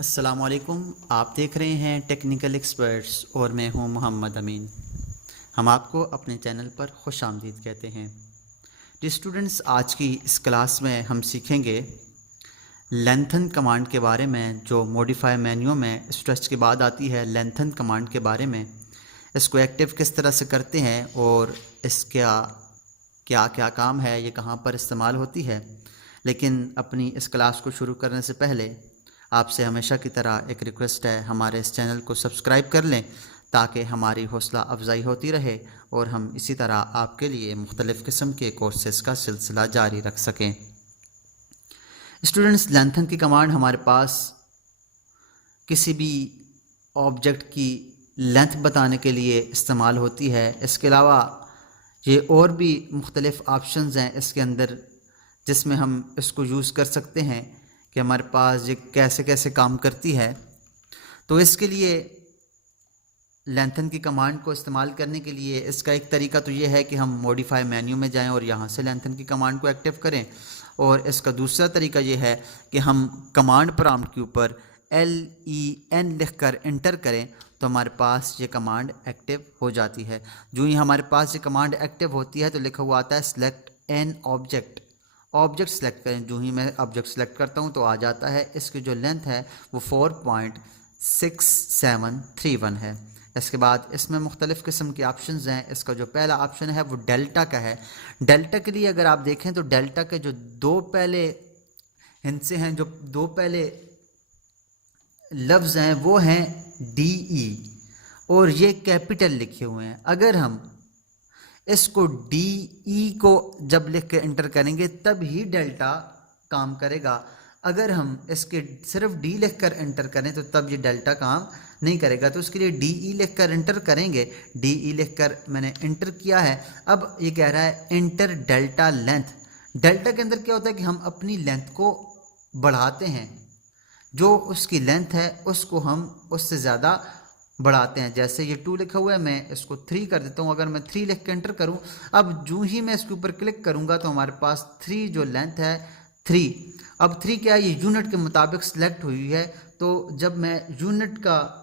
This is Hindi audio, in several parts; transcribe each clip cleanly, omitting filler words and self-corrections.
अस्सलामुअलैकुम। आप देख रहे हैं टेक्निकल एक्सपर्ट्स और मैं हूं मोहम्मद अमीन। हम आपको अपने चैनल पर खुशामदीद कहते हैं। जी स्टूडेंट्स, आज की इस क्लास में हम सीखेंगे लेंथन कमांड के बारे में, जो मॉडिफाई मेन्यू में स्ट्रेच के बाद आती है। लेंथन कमांड के बारे में, इसको एक्टिव किस तरह से करते हैं और इसका क्या क्या काम है, ये कहाँ पर इस्तेमाल होती है। लेकिन अपनी इस क्लास को शुरू करने से पहले आपसे हमेशा की तरह एक रिक्वेस्ट है, हमारे इस चैनल को सब्सक्राइब कर लें ताकि हमारी हौसला अफजाई होती रहे और हम इसी तरह आपके लिए मुख्तलिफ़ किस्म के कोर्सेज़ का सिलसिला जारी रख सकें। स्टूडेंट्स, लेंथन की कमांड हमारे पास किसी भी ऑब्जेक्ट की लेंथ बताने के लिए इस्तेमाल होती है। इसके अलावा ये और भी मुख्तलिफ़ ऑप्शंस हैं इसके अंदर जिसमें हम इसको यूज़ कर सकते हैं कि हमारे पास ये कैसे कैसे काम करती है। तो इसके लिए लेंथन की कमांड को इस्तेमाल करने के लिए इसका एक तरीका तो ये है कि हम मॉडिफाई मेन्यू में जाएं और यहाँ से लेंथन की कमांड को एक्टिव करें। और इसका दूसरा तरीका ये है कि हम कमांड प्रॉम्प्ट के ऊपर LEN लिखकर इंटर करें तो हमारे पास ये कमांड एक्टिव हो जाती है। जो ही हमारे पास ये कमांड एक्टिव होती है तो लिखा हुआ आता है select an object. Object select करें। जो ही मैं ऑब्जेक्ट सेलेक्ट करता हूँ तो आ जाता है। इसकी जो लेंथ है वो 4.6731 है। इसके बाद इसमें मुख्तलिफ़ किस्म के ऑप्शंस हैं। इसका जो पहला ऑप्शन है वो डेल्टा का है। डेल्टा के लिए अगर आप देखें तो डेल्टा के जो दो पहले हिस्से हैं, जो दो पहले लफ्ज़ हैं वो हैं DE और ये कैपिटल लिखे हुए हैं। अगर हम इसको DE को जब लिख के इंटर करेंगे तब ही डेल्टा काम करेगा। अगर हम इसके सिर्फ D लिख कर इंटर करें तो तब ये डेल्टा काम नहीं करेगा। तो उसके लिए DE लिख कर इंटर करेंगे। DE लिख कर मैंने इंटर किया है। अब ये कह रहा है इंटर डेल्टा लेंथ। डेल्टा के अंदर क्या होता है कि हम अपनी लेंथ को बढ़ाते हैं। जो उसकी लेंथ है उसको हम उससे ज़्यादा बढ़ाते हैं। जैसे ये 2 लिखा हुआ है, मैं इसको 3 कर देता हूँ। अगर मैं 3 लिख के एंटर करूँ, अब जो ही मैं इसके ऊपर क्लिक करूँगा तो हमारे पास 3 जो लेंथ है 3। अब 3 क्या है, ये यूनिट के मुताबिक सिलेक्ट हुई है। तो जब मैं यूनिट का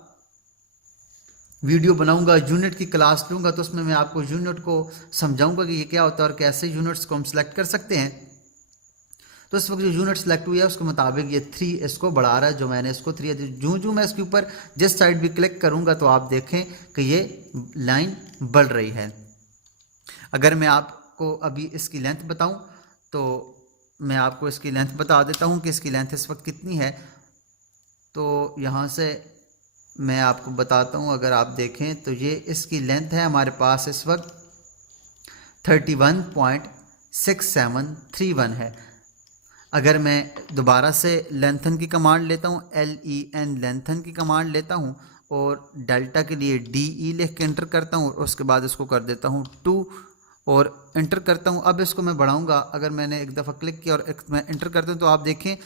वीडियो बनाऊंगा, यूनिट की क्लास लूँगा तो उसमें मैं आपको यूनिट को समझाऊंगा कि ये क्या होता है और कैसे यूनिट्स को हम सिलेक्ट कर सकते हैं। तो इस वक्त जो यूनिट सेलेक्ट हुई है उसके मुताबिक ये 3 इसको बढ़ा रहा है। जो मैंने इसको 3 जो मैं इसके ऊपर जिस साइड भी क्लिक करूंगा तो आप देखें कि ये लाइन बढ़ रही है। अगर मैं आपको अभी इसकी लेंथ बताऊं तो मैं आपको इसकी लेंथ बता देता हूं कि इसकी लेंथ इस वक्त कितनी है। तो यहाँ से मैं आपको बताता हूँ। अगर आप देखें तो ये इसकी लेंथ है हमारे पास इस वक्त 31.6731 है। अगर मैं दोबारा से लेंथन की कमांड लेता हूँ, LEN लेंथन की कमांड लेता हूँ और डेल्टा के लिए DE लिख के इंटर करता हूँ और उसके बाद इसको कर देता हूँ 2 और इंटर करता हूँ। अब इसको मैं बढ़ाऊँगा। अगर मैंने एक दफ़ा क्लिक किया और मैं इंटर करता हूँ तो आप देखें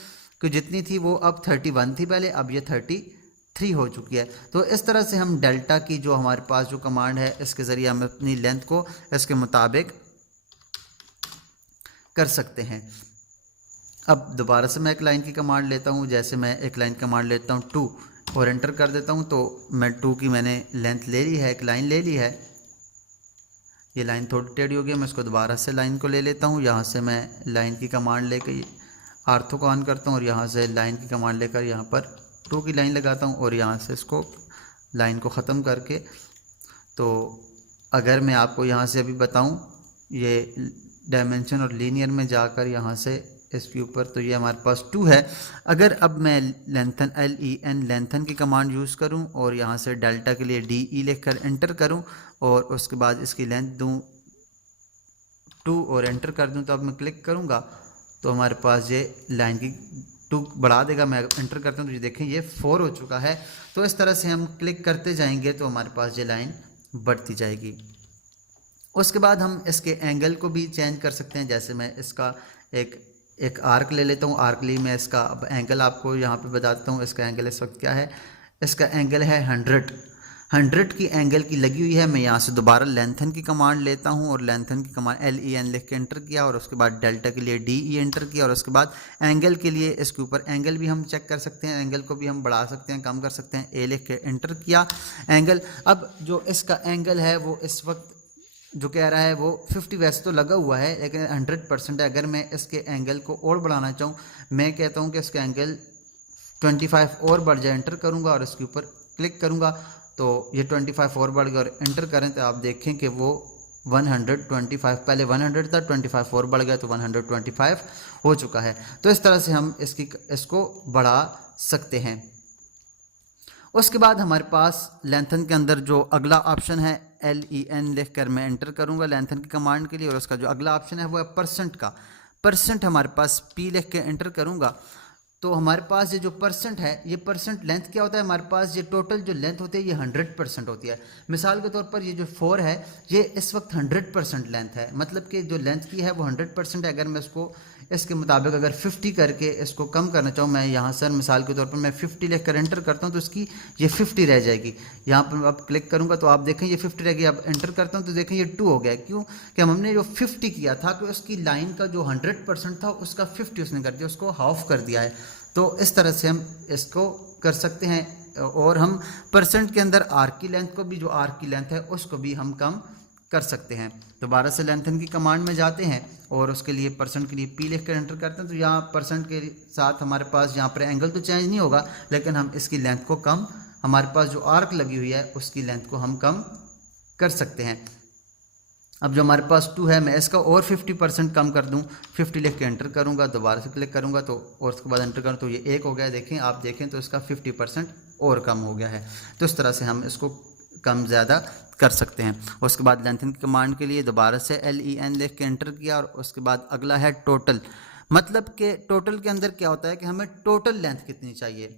कि जितनी थी वो अब 31 थी पहले, अब ये 33 हो चुकी है। तो इस तरह से हम डेल्टा की जो हमारे पास जो कमांड है इसके ज़रिए हम अपनी लेंथ को इसके मुताबिक कर सकते हैं। अब दोबारा से मैं एक लाइन की कमांड लेता हूँ। जैसे मैं एक लाइन कमांड लेता हूँ 2 और एंटर कर देता हूँ तो मैं 2 की मैंने लेंथ ले ली है, एक लाइन ले ली है। ये लाइन थोड़ी टेढ़ी हो गई, मैं इसको दोबारा से लाइन को ले लेता हूँ। यहाँ से मैं लाइन की कमांड लेकर आर्थो को ऑन करता हूँ और यहाँ से लाइन की कमांड लेकर यहाँ पर 2 की लाइन लगाता हूँ और यहाँ से इसको लाइन को ख़त्म करके, तो अगर मैं आपको यहाँ से अभी बताऊँ ये डायमेंशन और लीनियर में जाकर यहाँ से इसके ऊपर, तो ये हमारे पास 2 है। अगर अब मैं लेंथन LEN लेंथन की कमांड यूज़ करूं और यहाँ से डेल्टा के लिए DE लिखकर एंटर करूं और उसके बाद इसकी लेंथ दूं 2 और एंटर कर दूं, तो अब मैं क्लिक करूंगा तो हमारे पास ये लाइन की 2 बढ़ा देगा। मैं एंटर करता हूं तो ये देखें ये 4 हो चुका है। तो इस तरह से हम क्लिक करते जाएंगे तो हमारे पास ये लाइन बढ़ती जाएगी। उसके बाद हम इसके एंगल को भी चेंज कर सकते हैं। जैसे मैं इसका एक आर्क ले लेता हूँ। आर्क लिए मैं इसका अब एंगल आपको यहाँ पे बताता हूँ। इसका एंगल इस वक्त क्या है, इसका एंगल है 100। 100 की एंगल की लगी हुई है। मैं यहाँ से दोबारा लेंथन की कमांड लेता हूँ और लेंथन की कमांड LEN लिख के एंटर किया और उसके बाद डेल्टा के लिए DE एंटर किया और उसके बाद एंगल के लिए इसके ऊपर एंगल भी हम चेक कर सकते हैं, एंगल को भी हम बढ़ा सकते हैं, कम कर सकते हैं, A लिख के एंटर किया एंगल। अब जो इसका एंगल है वो इस वक्त जो कह रहा है वो 50 वैसे तो लगा हुआ है लेकिन 100% है। अगर मैं इसके एंगल को और बढ़ाना चाहूँ, मैं कहता हूँ कि इसका एंगल 25 और बढ़ जाए, एंटर करूँगा और इसके ऊपर क्लिक करूँगा तो ये 25 और बढ़ गया और एंटर करें तो आप देखें कि वो 125, पहले 100 था, 25 और बढ़ गया तो 125 हो चुका है। तो इस तरह से हम इसको बढ़ा सकते हैं। उसके बाद हमारे पास लेंथन के अंदर जो अगला ऑप्शन है LEN लिख कर मैं एंटर करूँगा लेंथन की कमांड के लिए और उसका जो अगला ऑप्शन है वो है परसेंट का। परसेंट हमारे पास P लिख के एंटर करूँगा तो हमारे पास ये जो परसेंट है, ये परसेंट लेंथ क्या होता है, हमारे पास ये टोटल जो लेंथ होती है ये 100% होती है। मिसाल के तौर पर ये जो 4 है ये इस वक्त 100% लेंथ है, मतलब कि जो लेंथ की है वो 100% है। अगर मैं इसको इसके मुताबिक अगर 50 करके इसको कम करना चाहूँ, मैं यहाँ सर मिसाल के तौर पर मैं 50 लिख कर एंटर करता हूँ तो इसकी ये 50 रह जाएगी। यहाँ पर अब क्लिक करूँगा तो आप देखें ये 50 रह गई। अब एंटर करता हूँ तो देखें ये 2 हो गया। क्यों कि हमने जो 50 किया था कि उसकी लाइन का जो 100% था उसका 50 उसने कर दिया, उसको हाफ कर दिया है। तो इस तरह से हम इसको कर सकते हैं। और हम परसेंट के अंदर आर्क की लेंथ को भी, जो आर्क की लेंथ है उसको भी हम कम कर सकते हैं। दोबारा से लेंथन की कमांड में जाते हैं और उसके लिए परसेंट के लिए P लिख कर एंटर करते हैं तो यहाँ परसेंट के साथ हमारे पास यहाँ पर एंगल तो चेंज नहीं होगा लेकिन हम इसकी लेंथ को कम, हमारे पास जो आर्क लगी हुई है उसकी लेंथ को हम कम कर सकते हैं। अब जो हमारे पास 2 है मैं इसका और 50% कम कर दूं, 50 लिख के एंटर करूंगा, दोबारा से क्लिक करूंगा तो और उसके बाद एंटर करूँ तो ये 1 हो गया। देखें, आप देखें तो इसका 50% और कम हो गया है। तो इस तरह से हम इसको कम ज़्यादा कर सकते हैं। उसके बाद लेंथन की कमांड के लिए दोबारा से LEN लिख के एंटर किया और उसके बाद अगला है टोटल। मतलब कि टोटल के अंदर क्या होता है कि हमें टोटल लेंथ कितनी चाहिए,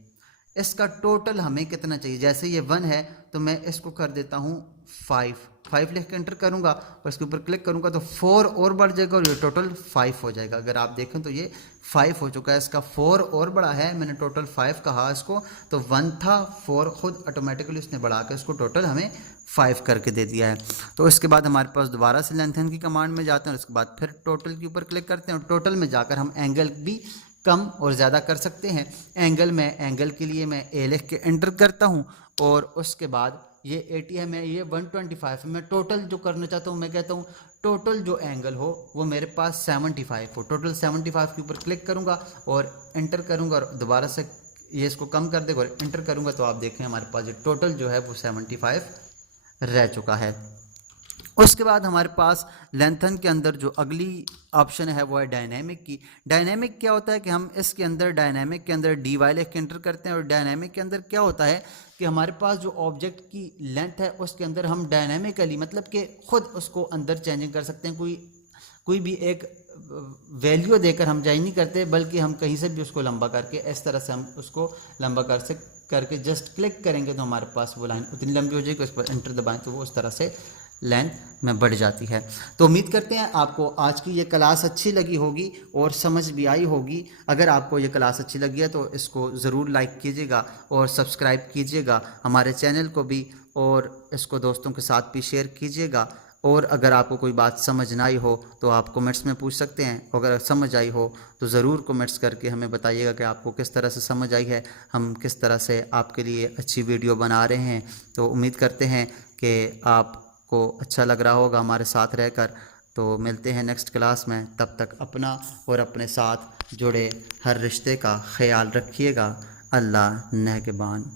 इसका टोटल हमें कितना चाहिए। जैसे ये 1 है तो मैं इसको कर देता हूँ 5 लिख के एंटर करूँगा और इसके ऊपर क्लिक करूँगा तो 4 और बढ़ जाएगा और ये टोटल 5 हो जाएगा। अगर आप देखें तो ये 5 हो चुका है, इसका 4 और बढ़ा है, मैंने टोटल 5 कहा इसको तो 1 था, 4 खुद ऑटोमेटिकली उसने बढ़ा के इसको टोटल हमें 5 करके दे दिया है। तो इसके बाद हमारे पास दोबारा से लेंथन की कमांड में जाते हैं और उसके बाद फिर टोटल के ऊपर क्लिक करते हैं और टोटल में जाकर हम एंगल भी कम और ज़्यादा कर सकते हैं। एंगल के लिए मैं A लिख के एंटर करता हूँ और उसके बाद ये 80 है, मैं ये 125 है। मैं टोटल जो करना चाहता हूँ, मैं कहता हूँ टोटल जो एंगल हो वो मेरे पास 75 हो। टोटल 75 के ऊपर क्लिक करूँगा और एंटर करूँगा और दोबारा से ये इसको कम कर देगा और एंटर करूँगा तो आप देखें हमारे पास ये टोटल जो है वो 75 रह चुका है। उसके बाद हमारे पास लेंथन के अंदर जो अगली ऑप्शन है वो है डायनेमिक की। डायनेमिक क्या होता है कि हम इसके अंदर डायनेमिक के अंदर DY लिख के एंटर करते हैं और डायनेमिक के अंदर क्या होता है कि हमारे पास जो ऑब्जेक्ट की लेंथ है उसके अंदर हम डायनेमिकली मतलब कि खुद उसको अंदर चेंजिंग कर सकते हैं। कोई भी एक वैल्यू देकर हम चेंज नहीं करते बल्कि हम कहीं से भी उसको लंबा करके इस तरह से हम उसको लंबा करके जस्ट क्लिक करेंगे तो हमारे पास वो लाइन उतनी लंबी हो जाएगी, उस पर एंटर दबाएं तो वो उस तरह से लेंथ में बढ़ जाती है। तो उम्मीद करते हैं आपको आज की ये क्लास अच्छी लगी होगी और समझ भी आई होगी। अगर आपको ये क्लास अच्छी लगी है तो इसको ज़रूर लाइक कीजिएगा और सब्सक्राइब कीजिएगा हमारे चैनल को भी और इसको दोस्तों के साथ भी शेयर कीजिएगा। और अगर आपको कोई बात समझ ना आई हो तो आप कमेंट्स में पूछ सकते हैं, अगर समझ आई हो तो ज़रूर कमेंट्स करके हमें बताइएगा कि आपको किस तरह से समझ आई है, हम किस तरह से आपके लिए अच्छी वीडियो बना रहे हैं। तो उम्मीद करते हैं कि आपको अच्छा लग रहा होगा हमारे साथ रहकर। तो मिलते हैं नेक्स्ट क्लास में, तब तक अपना और अपने साथ जुड़े हर रिश्ते का ख्याल रखिएगा। अल्लाह नेहगबान।